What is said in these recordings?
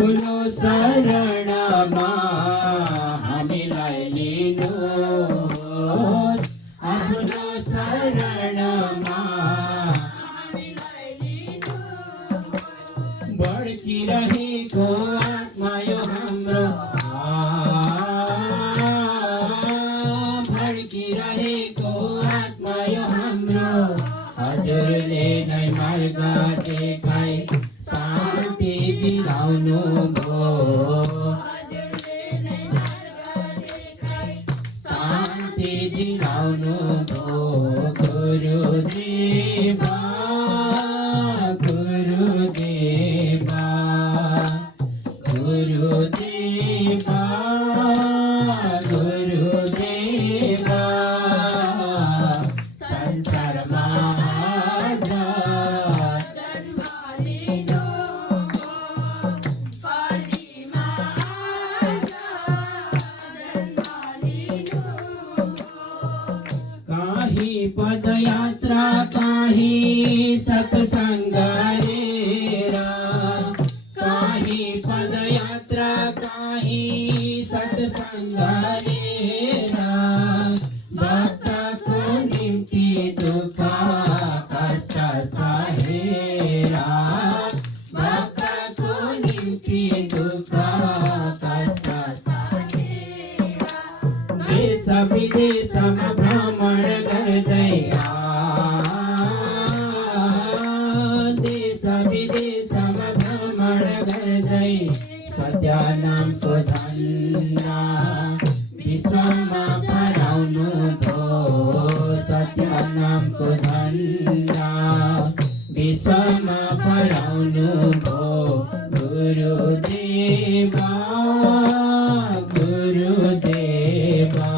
आफ्नो शरणमा हामीलाई लिनुहोस्, आफ्नो शरणमा भड्किरहेको आत्मा यो हाम्रो, भड्किरहेको आत्मा यो हाम्रो, हजुरले नै मार्ग देखाई शान्ति दिलाउनु भो, शान्ति दिलाउनु भो। गुरुदेवा गुरुदेवा गुरुदेवा गुरुदेवा संसारमा पदयात्रा काही सत्संग रेरा, काही पदयात्रा काही सत्संग रेरा, भक्तको निम्ति दुःख कष्ट सहेरा, भक्तको निम्ति दुःख कष्ट सहेरा, देश विदेशमा भ्रमण गर्दै देश विदेशमा भ्रमण गर्दै सत्य नामको झन्डा विश्वमा फहराउनु भो, सत्य नामको झन्डा विश्वमा फहराउनु भो। गुरुदेवा गुरुदेवा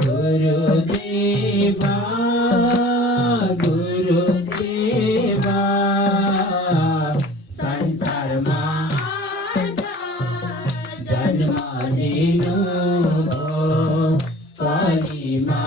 गुरुदेवा गुरुदेवा संसारमा जन्म लिनु भो, कलिमा